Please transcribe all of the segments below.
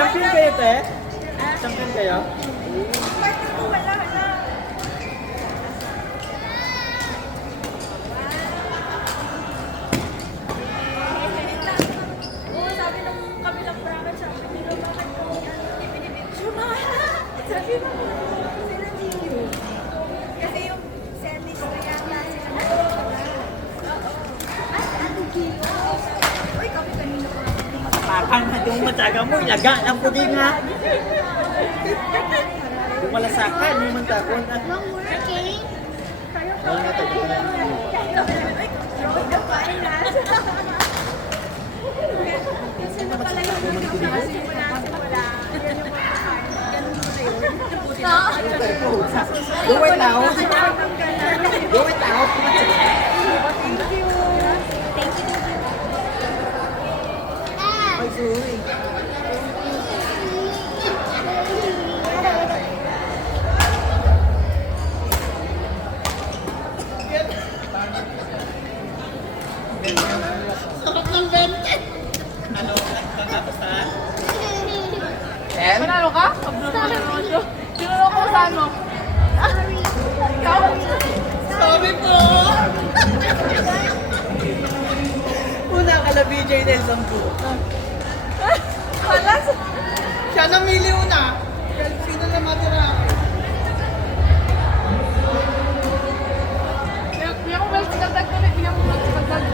Champion kayo, te? Champion kayo? Oo, sabi nung kabilang bracket siya, hindi daw bakit kami sabi mo, sila Gio. Kasi yung setlist na yata sila. Oo. Ate Gio. Uy, kami kanina pa. Parang itong matyaga mo, ilaga lang po din nga. Kung wala sa akin, hindi man takon. Long working. Wala nga tayo. Uy, the finance. Kasi na pala yung simula. Gawin tao. Gawin tao. Thank you. Thank you. Ay, sorry. Sarap ng 20. Ano? Tapos na? Manalo ka? Sinuro ko sa ano? Ikaw? Sorry po! Una ka na BJ Nelson ko. Wala. Siya namili una. Sino na matira? Kaya mo well sinagdag ko rin. Kaya mo well sinagdag.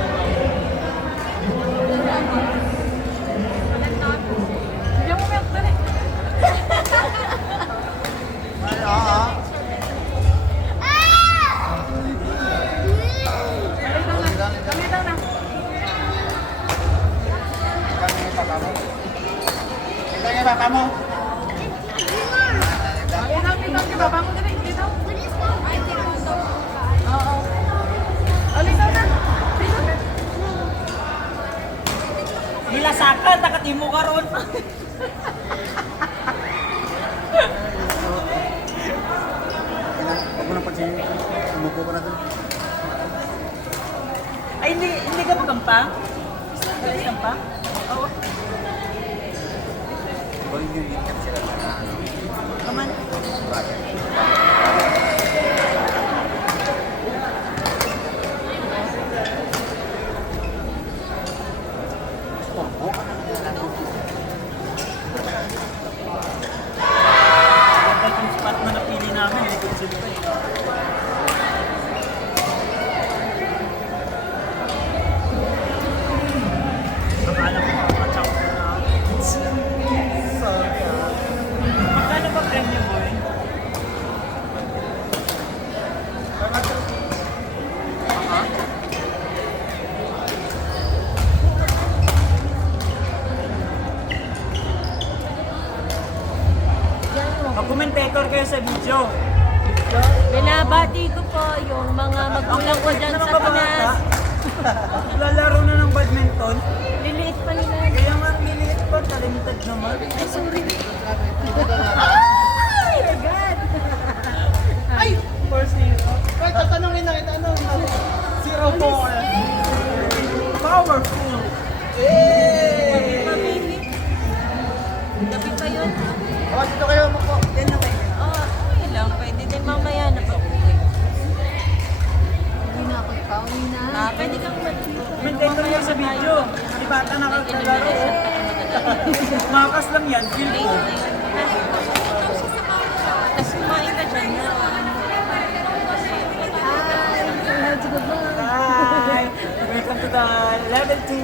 Kaya mo well rin. Kami daw na. Ito yung papa mo. Kita bangun tadi, kita. Oo. Alinaw na. Nilasakan, nakatimo ka ron. Huwag mo na pag-singin. Sumuko ka na dun. Ay, hindi ka magampang? Galis pa? Oo. Huwag yung ikat sila na ano. Kaman. Ganda yung spot na napili namin. Likod sila pa eh. Akala mo makakachak ko na. Sorry ah. Magkano ba premium boy? Mag-commentator kayo sa video. Binabati ko po yung mga magulang ko dyan sa Pinas. Lalaro na ng badminton. Liliit pa nila. Kaya nga liliit pa, talented naman. Ay, sorry. Ay, agad. Ay! 4-0. Ay, tatanungin na kita. Ano? 0-4. Powerful! Mamili. Gabi pa yun. Oh, dito kayo mo. Yan na kayo. Okay lang. Pwede din mamaya na pag-uwi. Hindi na ako ipauwi na. Pwede kang Commentator kayo sa video. Di bata nakakalaro. Makas lang yan, feel ko. Tapos kumain ka dyan. Hi! Welcome to the level 2.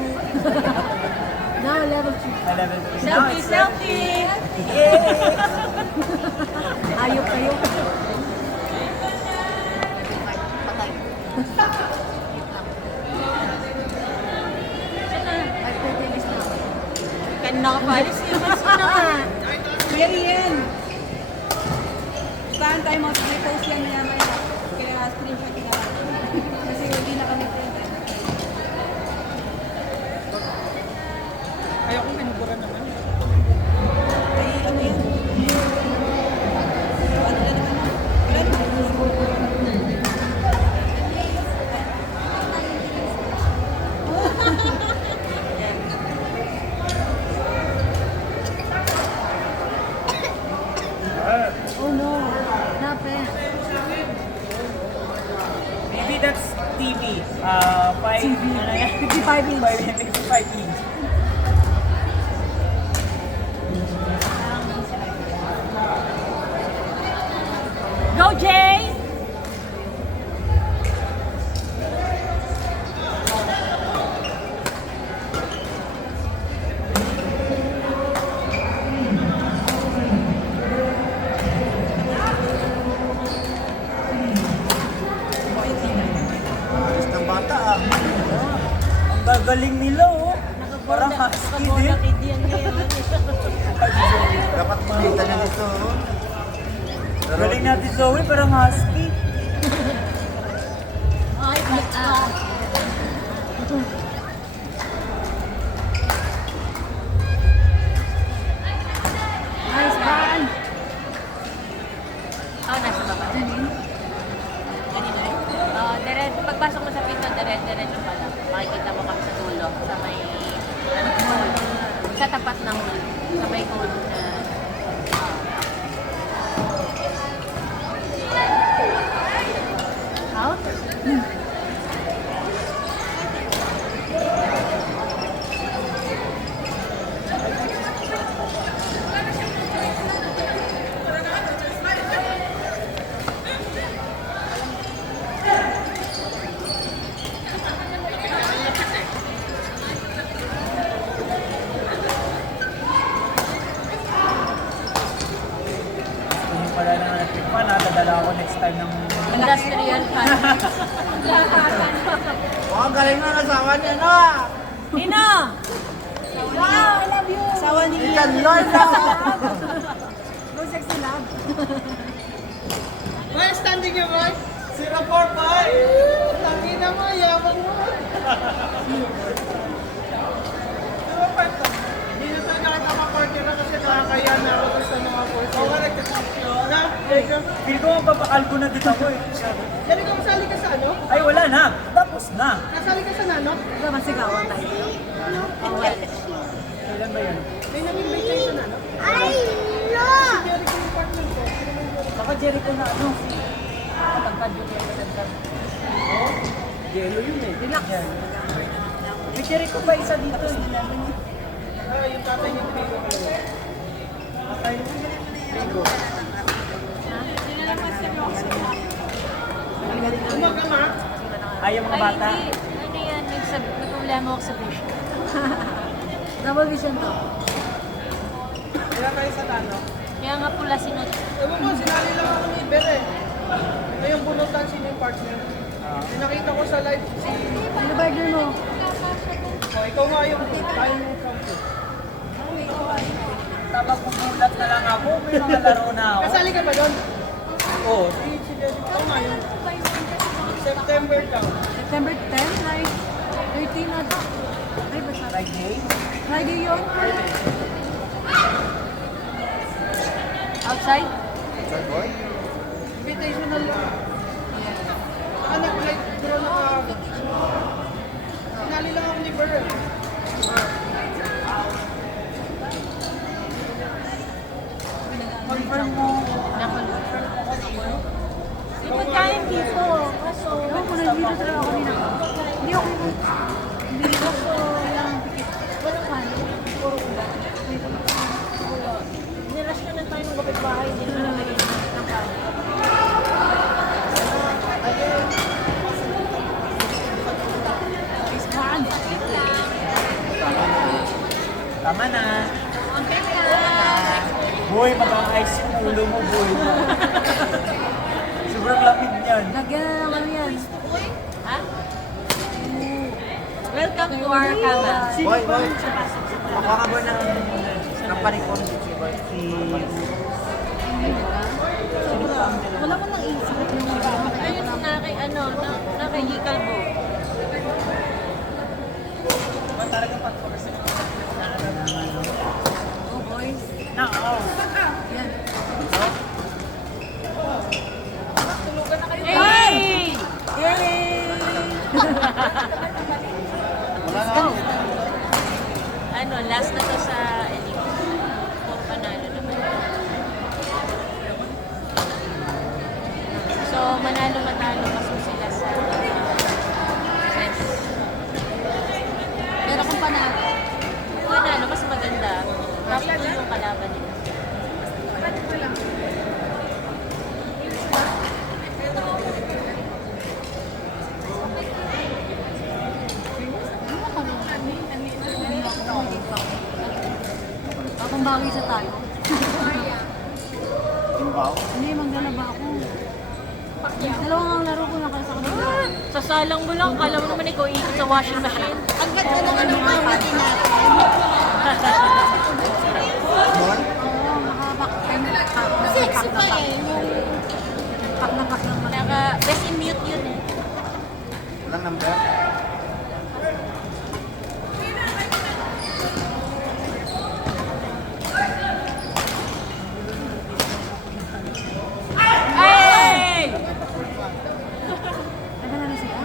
Now, level 2. Level 2. Selfie, selfie! Yay! Ayok kayo. Kanina ka pa. Alis niyo ba sino ka? Marian! Saan tayo mag-repost yan maya-maya? Kaya screenshot ka. Kasi hindi na kami friend. Ayoko pinubura naman. Ay, ano yan? Ano na naman? Wala naman. 55 inch. Go, Jay! Ayos ng bata ah. Ang gagaling nila oh. Parang husky din. Dapat makita niya dito. oh. Galing natin Zoe, parang husky. Nice one! Oh, nasa baba. Janine? Pagpasok mo sa pinto, dire-diretso pa lang. Makikita mo kami sa dulo, sa may, gold. Sa tapat ng, sa may gold na, out. Gusto niyo pala na trip pa, nadadala ako next time ng... Industrial fan. Oh, ang galing na nasawa niya no. Nino! Wow, I love you! Sawa ni Ikan Lord na. Go sexy love. Well, standing yung boy. Sira por pa. Tangi na mo, yaman mo. Diba pa ito? Hindi na talaga nakaka-partner na kasi nakakaya na ako sa mga boys. Oo, nagka-champion. Na, Jacob. Feel ko mapapakalbo na din ako eh. Jadi kung masali ka sa ano? Ay wala na, tapos na. Nasali ka sa nano? Ito, masigawan tayo. Kailan ba yun? May nag-invite kayo sa nano? Ay, no! Jerry ko yung partner ko. Baka Jericho na ano, si... Matangkad yung matangkad. Oh, yellow yun eh. Relax. May Jericho pa isa dito. Ah, yung tatay niya Rigo. Ay, Umaga ma. ay yung mga Ay, bata. hindi. Ano yan? May problema ako sa vision. Double vision to. Kaya kayo sa nano? Kaya nga pula sinot. Ewan ko, sinali lang ako ni Iber eh. Ngayong bunutan sino yung partner. Nakita ko sa live si... Ano burger mo? Oh, ikaw nga yung tayo yung champion. Tama kumulat na lang ako, may mga laro na ako. Kasali ka ba doon? Oo. Si Jerry. Ikaw nga yun. September ka. September 10, like 13 na to. Ay, basta. Friday. Friday yun. Outside? Sorry boy. Invitational lang. Saka nag-live draw na ka. Sinali lang ako ni Burr. Confirm mo. Di ba kain dito? Kaso, Ewan ko, nag-video talaga ako kanina. Hindi ako hindi ako lang pikit. walang kanin. Puro ulan. Nilash na lang tayo ng kapitbahay. Hindi na lang naging ng kanin. Nice one. Tama na. Boy, mag-a-ice yung ulo mo, boy. Sobrang lapid niyan. Lagyan na naman yan. Ha? Welcome to our kama. Boy, boy. Makuha ka boy ng panikon si boy. Si... Wala ko nang isip yung mga Ayun, nakahikal mo. Ba talaga pag-force Oh, boys. na, oh. Yan. Hey! Yay! Wala na. Ano, last na to sa elite. Puro panalo naman. yung kalaban nila. Akong bagay sa tayo. Hindi, maglalaba ako. Dalawang ang laro ko nakasa ko. Sasalang mo lang, kala mo naman ikaw iikot sa washing machine. Ang ganda naman ng mga natin. Oo, makabak. Sexy pa eh. Yung Pak na pak ng mga. Naka, best in mute yun eh. Walang number? Hey! Nagana na siya?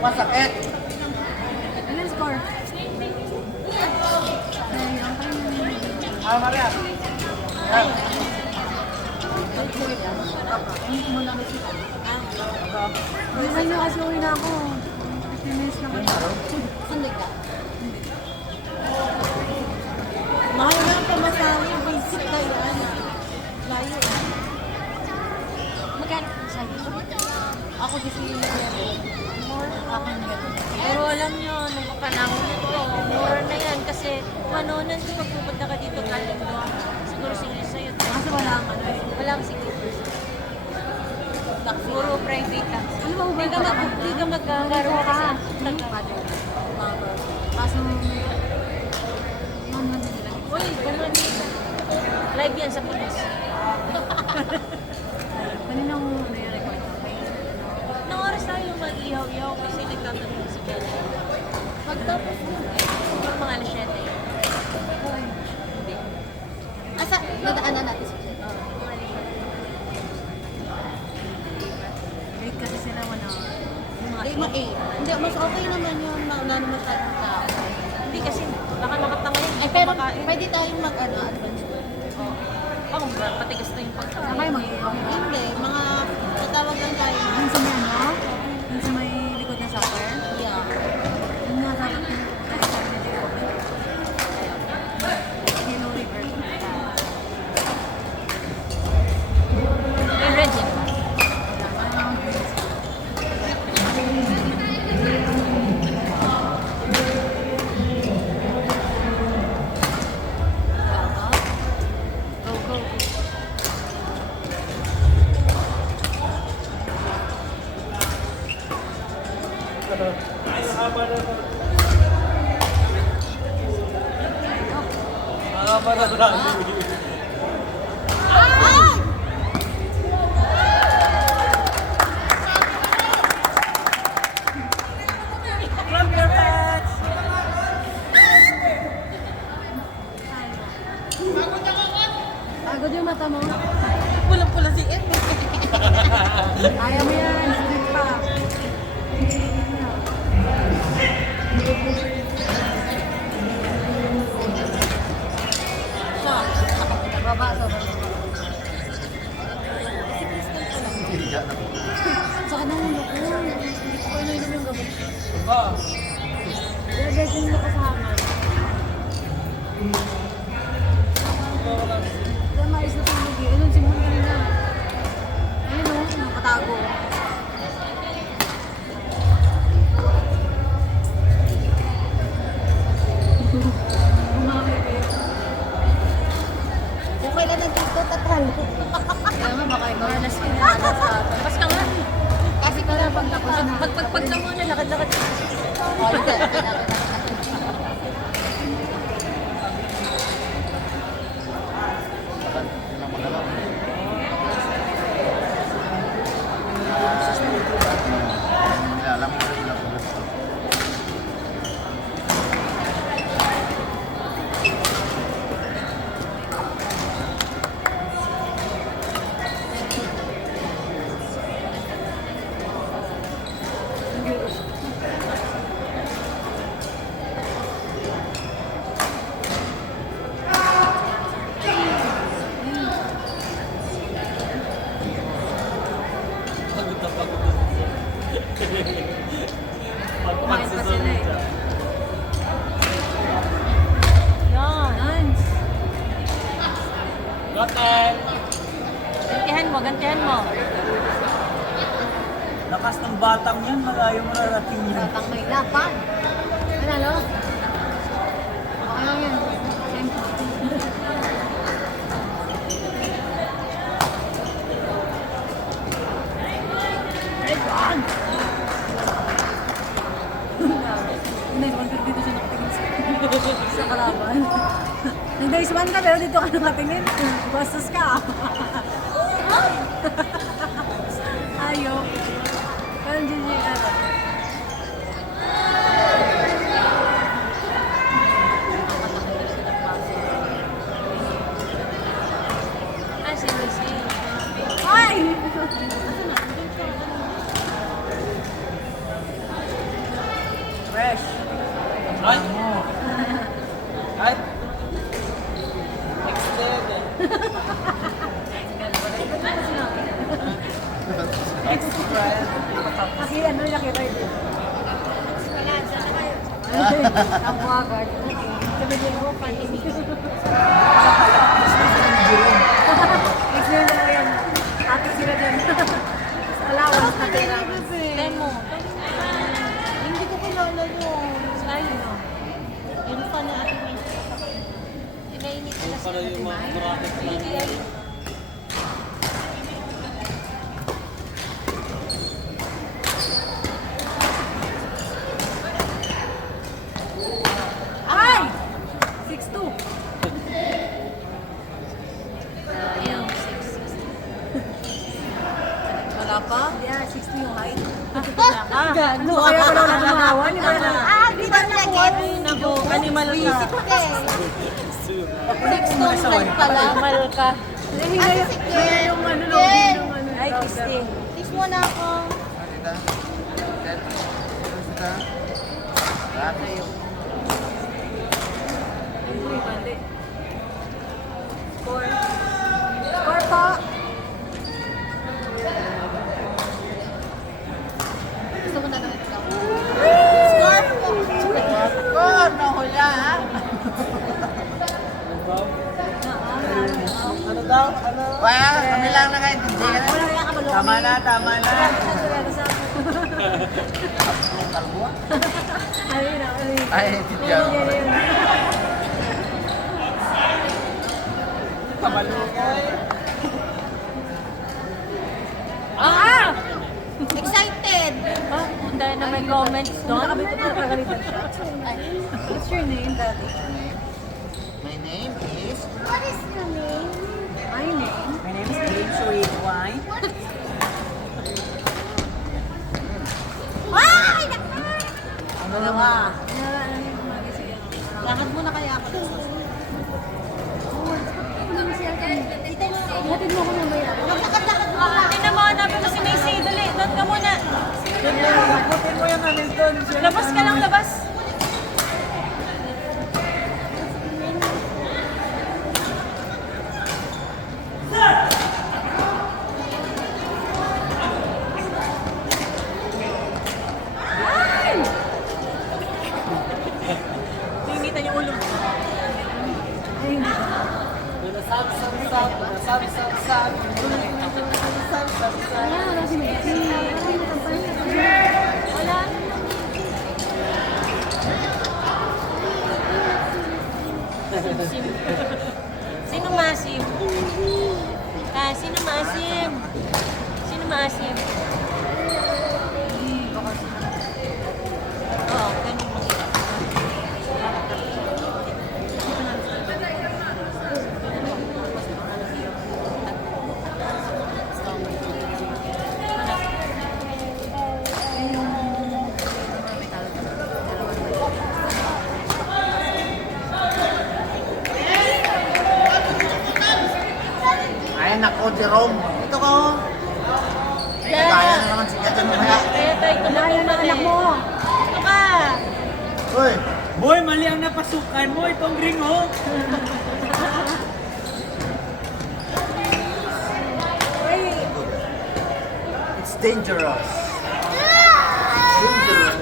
Masakit! Ilan score? Ay, ang Maria. Bilisan nyo kasi uwi na ako. 15 minutes lang ako. sunod ka. Mahal nga ang pamasahe. Basic na yan. Layo. Magkano po sa'yo? Ako gusto yung level. More ako yung Pero alam nyo, nung panahon nito, more na yan kasi ano, nandun pag pupunta ka dito galing doon. Siguro sige sa'yo. Kasi wala ang ano eh. Wala kang siguro. Puro private lang. Ano ba ubay ka? Hindi ka magkakaroon Ka. kasi. Kaso may... Ano na nila? Uy, ganun dito. Live yan sa Pinas. Kaninang ano yung record? Nang oras tayo mag-ihaw-ihaw kasi nagtatanong si Kelly. Pagtapos mo. Pag mga alas 7. Asa, nadaanan natin sa dyan. Late kasi sila wala. Yung mga Ay, hindi, mas okay naman yun. Mauna naman masyadong tao. Hindi kasi baka nakatangay. Ay, pero pwede tayong mag-advance. Oo, patigas na yung pagkain. Saan kayo mag-iihaw? Hindi, mga tatawag lang tayo. Yung sa may ano? Yung sa may likod na soccer? Yeah. Yung nga sabi ko, sabi na Jay Owen. Hello River. May red yan ba? Go, go. Pagod yung mata mo? Pulang-pula si Em. Ayaw mo yan. Sige pa. Baba, sobrang baba. Sakit ng ulo ko. Hindi ko kayo nainom yung gabi. Ilagay mo ka sa hangin. Kaya mais na tulog eh. Ayun, simula kanina. Ayun o, nakatago. Umami kayo. Kung kailan nandito, tatalo. Kaya nga, baka ikaw alas ka na. Labas ka nga. Kasi Para pag tapos na. Pagpagpag lang muna, lakad-lakad. Oh, hindi. Alam mo rin lang. batang yan, malayo mo narating yan. Batang may lapan. Ano? Okay lang yan. Nice one, pero dito siya nakatingin sa kalaban. Nag-days one ka, pero dito ka nakatingin. Bastos ka. Ayok. Parang GG ka. Ah, si Lucy. Ay! Fresh. Ay! Ay! Extended. Express. Kasi ano yung nakita ito? Ang wagad. Sabi niya mo, panis. Next year na yan. Atik sila dyan. Sa allowance na kailangan. Demo. Hindi ko kilala yun. Ayun, no? Yung fan na ating may Inainit sila sa Para yung mga bracket lang. Ay! 6'2". Ayun, 6. Wala pa? Yeah, 6'2" yung height. Gago. Kaya ko lang natumawa. Di ba na? Di ba nakuha? Naku, Animal ka. pala. Mal ka. Nahinga yung ano, Ken! yung ano. Ay, Kisti. Kiss mo na ako. Uy, mali. Score. Score po. Gusto mo na lang ito. Score po. Oh, nahula ha? Ano daw? Ano? Well, kami lang nakaintindihan. Wala kaya ka maloko. Tama na, tama na. Ayun na, ayun. Ay, tityaw. Kamalungay. Ah! Excited. Ah, dahil na may comments doon. Nakabit ko kagalitan siya. What's your name, Daddy? My name is... What is your name? My name? My name is James Sweet Wine. Ay! Ano naman? Lakad mo na kaya ako. Hatid mo ko mamaya. Maglakad-lakad mo na. Tingnan mo, hanapin mo si Macy. Dali, doon ka muna. Butin mo yung Hamilton. Labas ka lang, labas. Tingitan yung ulo. Ay, hindi ba? Nasab-sab-sab. Nasab-sab-sab. Nasab-sab-sab. Wala, wala si Messi. Wala. Sino maasim? Ah, sino maasim? Sino maasim? Oo, ganun mo. Ay, nako, Jerome. Ito ko. Ay, kagaya na naman si Kajan mamaya. Kaya tayo ito na Ayan ang anak mo. Ito ka! Uy, Boy, mali ang napasukan mo. Itong ring, oh. it's dangerous. Dangerous.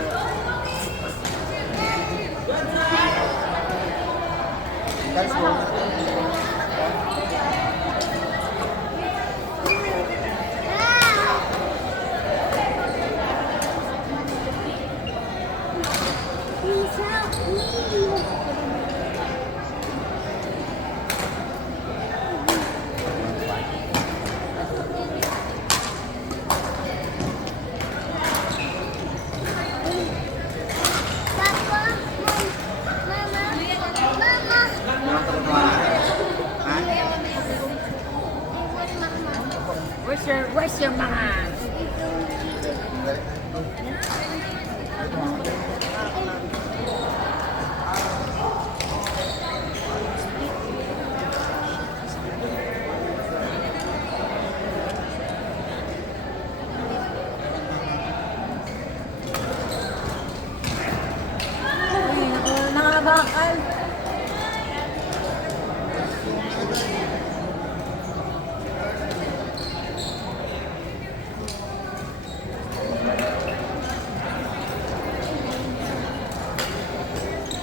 That's all. Where's your mama? Uy, nakabakal.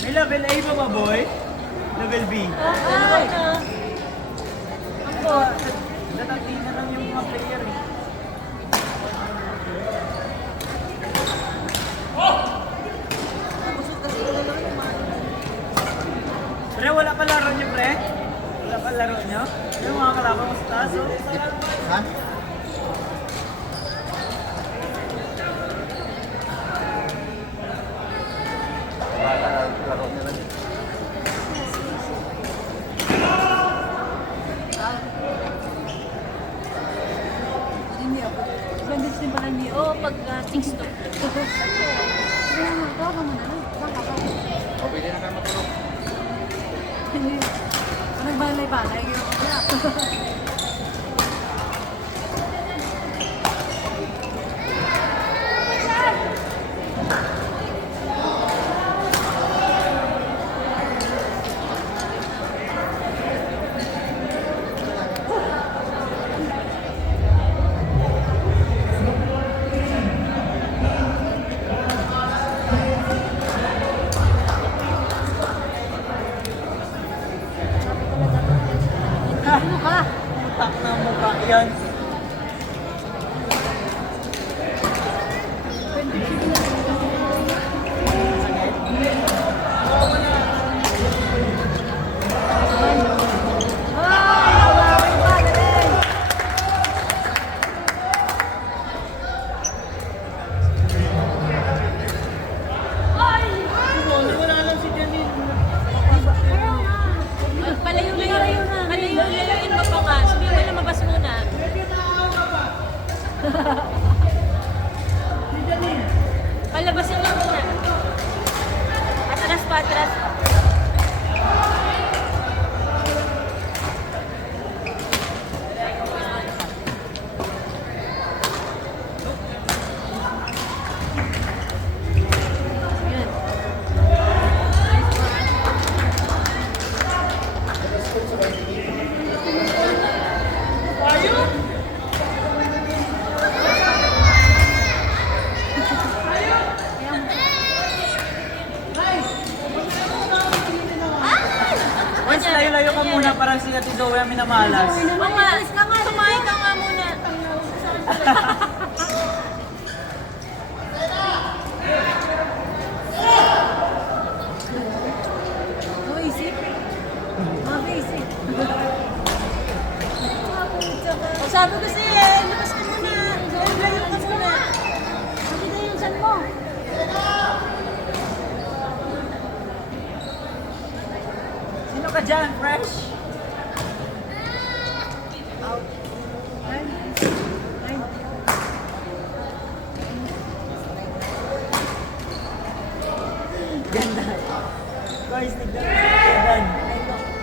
May level A pa ba, boy? Level B? Ay! Ako, natagin na lang yung mga player eh. Pre, wala pa laro niyo, pre? Wala pa laro niyo? Yung mga kalaban mo sa taas, oh. Ha? Laro nila. Hindi ako. Bandits din pala niyo. Oo, pag 6 to. Tawagan mo na lang. O, pwede na kayo matulog. Hindi. Nagbalay-balay. Wala. Ano ka? Tak na mukha yan. Wala lang si Janine. Palayo-layuin mo pa nga. Sabi mo lumabas muna. Palabasin mo muna. Atras pa, atras. Once layo-layo ka muna parang si Ate Zoe ang minamalas. Kumain ka nga muna. Maisip? Maisip. Sabi ko sa'yo, labas ka muna. Layo ka muna. Sabi na yung san mo. Sino ka dyan, fresh? Ganda. Guys, tignan mo si Kedan.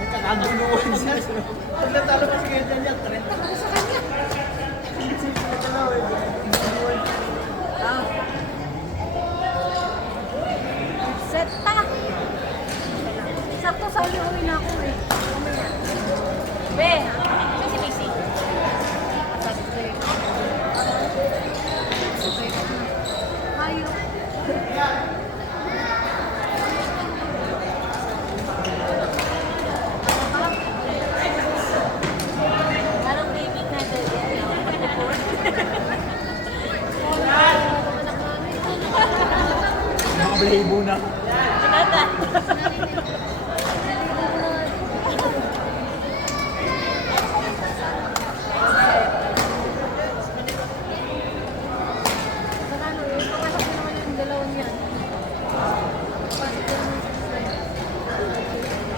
Nagkakaguluhan siya. Pag natalo pa si Kedan niya, 30 ka sa kanya. Set ta. Sakto sa uwi na ako eh. Be, siya si Macy. Ayaw. Parang baby na ganyan. Nakablabo na. Nata.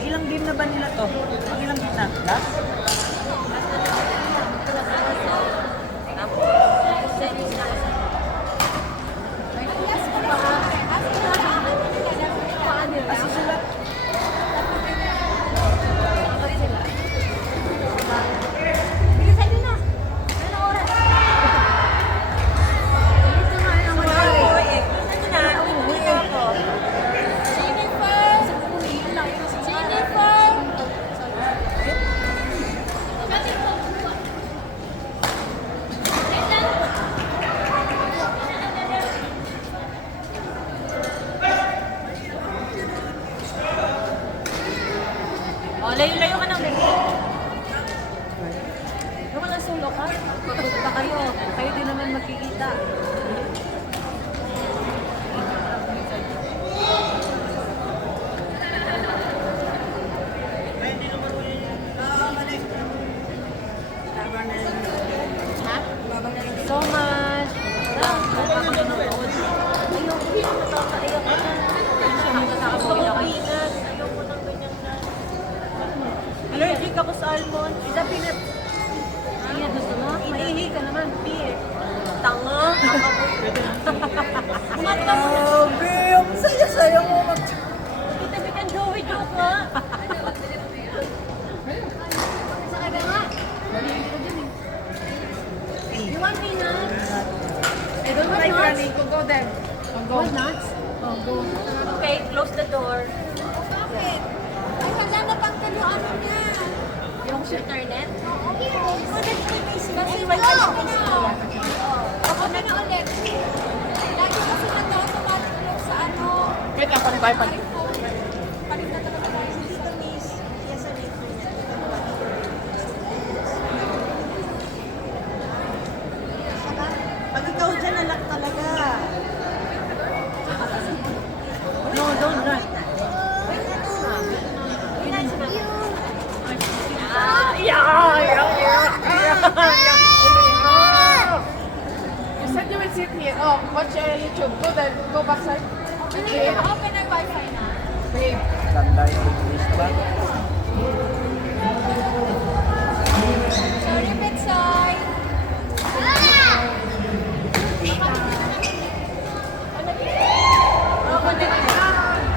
Ilang game na ba nila to? Ang ilang game na? Last? Layo-layo ka ng bebe. Yung walang sulo ka, pupunta kayo. Kayo din naman magkikita. Ha? So much. Allergic ako sa almond. Isa peanut. Ingat gusto mo? Maihi ka naman. Beer. Tanga. Grabe, ang saya-saya mo mag... Kita bitan Joey joke nga. Saka na nga. You want peanut? I don't like Granny, go there. Why nuts? Oh, go. Okay, close the door. Bakit? Ay, wala na pang taluan niya. Yung internet? Kasi wala na. Ako na ulit. Lagi kasi nag-automatic lock sa ano. Wait, ako na tayo iPhone. Palit na talaga tayo. Hindi to miss. Yes, sa internet. Pag ikaw dyan, anak talaga. No, don't run. You said you will sit here. Oh, watch YouTube. Go there. Go backside. Okay, open ang wifi na. Babe. Ganda yung English ba? Sorry, Betsoy.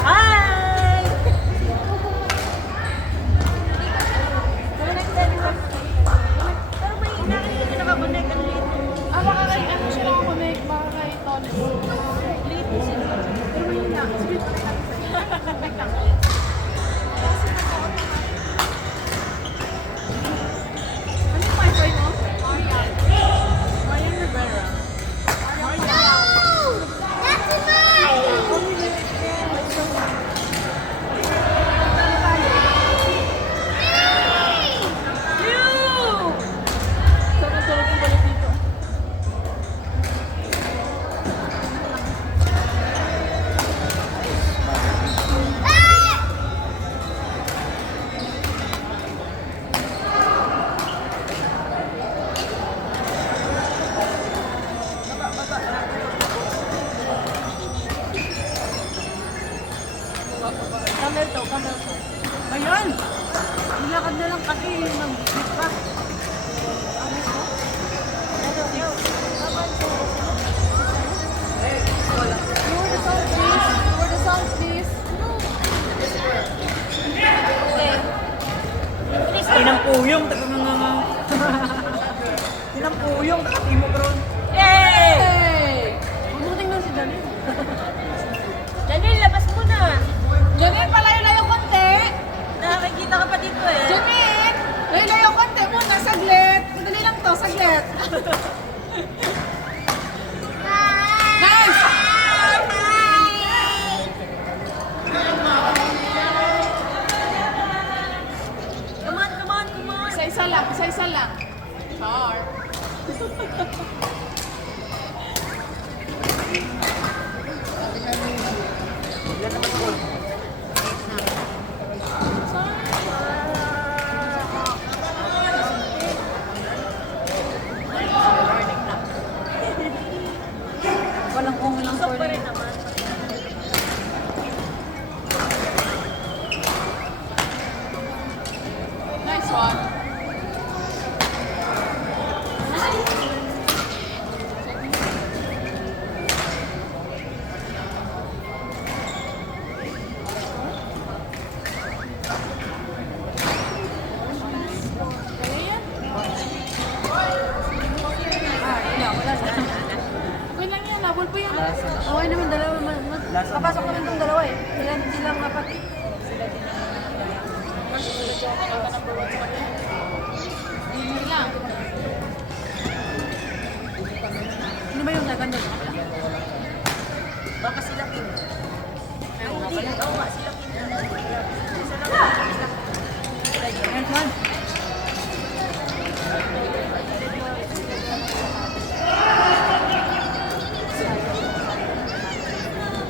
Hi! Pero may nakikita na nakakonect ang late. Ah, baka kay ano siya lang connect. Baka kay Tony. Late sila. Pero may na. Sige, ano yung wifi mo? Marian Rivera. Sarap tulog yung balik dito. Camel to, camel to. Ayun! Nilakad na lang kasi yung nag-bit pa. Lower the sound, please. Lower the sound, please. Tinampuyong, taga mga... Tinampuyong, taga Timog ron. Yay! Huwag mo tingnan si Janine. Janine, labas mo na. Janine, palayo-layo konti. Nakakikita ka pa dito eh. Janine, layo-layo konti muna. Saglit. Madali lang to, saglit. Nice! Come on, come on, come on. Isa-isa lang, isa-isa lang. Char. Walang kung lang Sok for pa rin naman. Nice one. Okay lang yan, habol po yan. Okay naman, dalawa. Papasok naman itong dalawa eh. Hindi lang apat. Hindi lang. Sino ba yung naganda? Baka sila Kim. Ay, hindi. Oo nga, sila Kim. Isa lang. Man.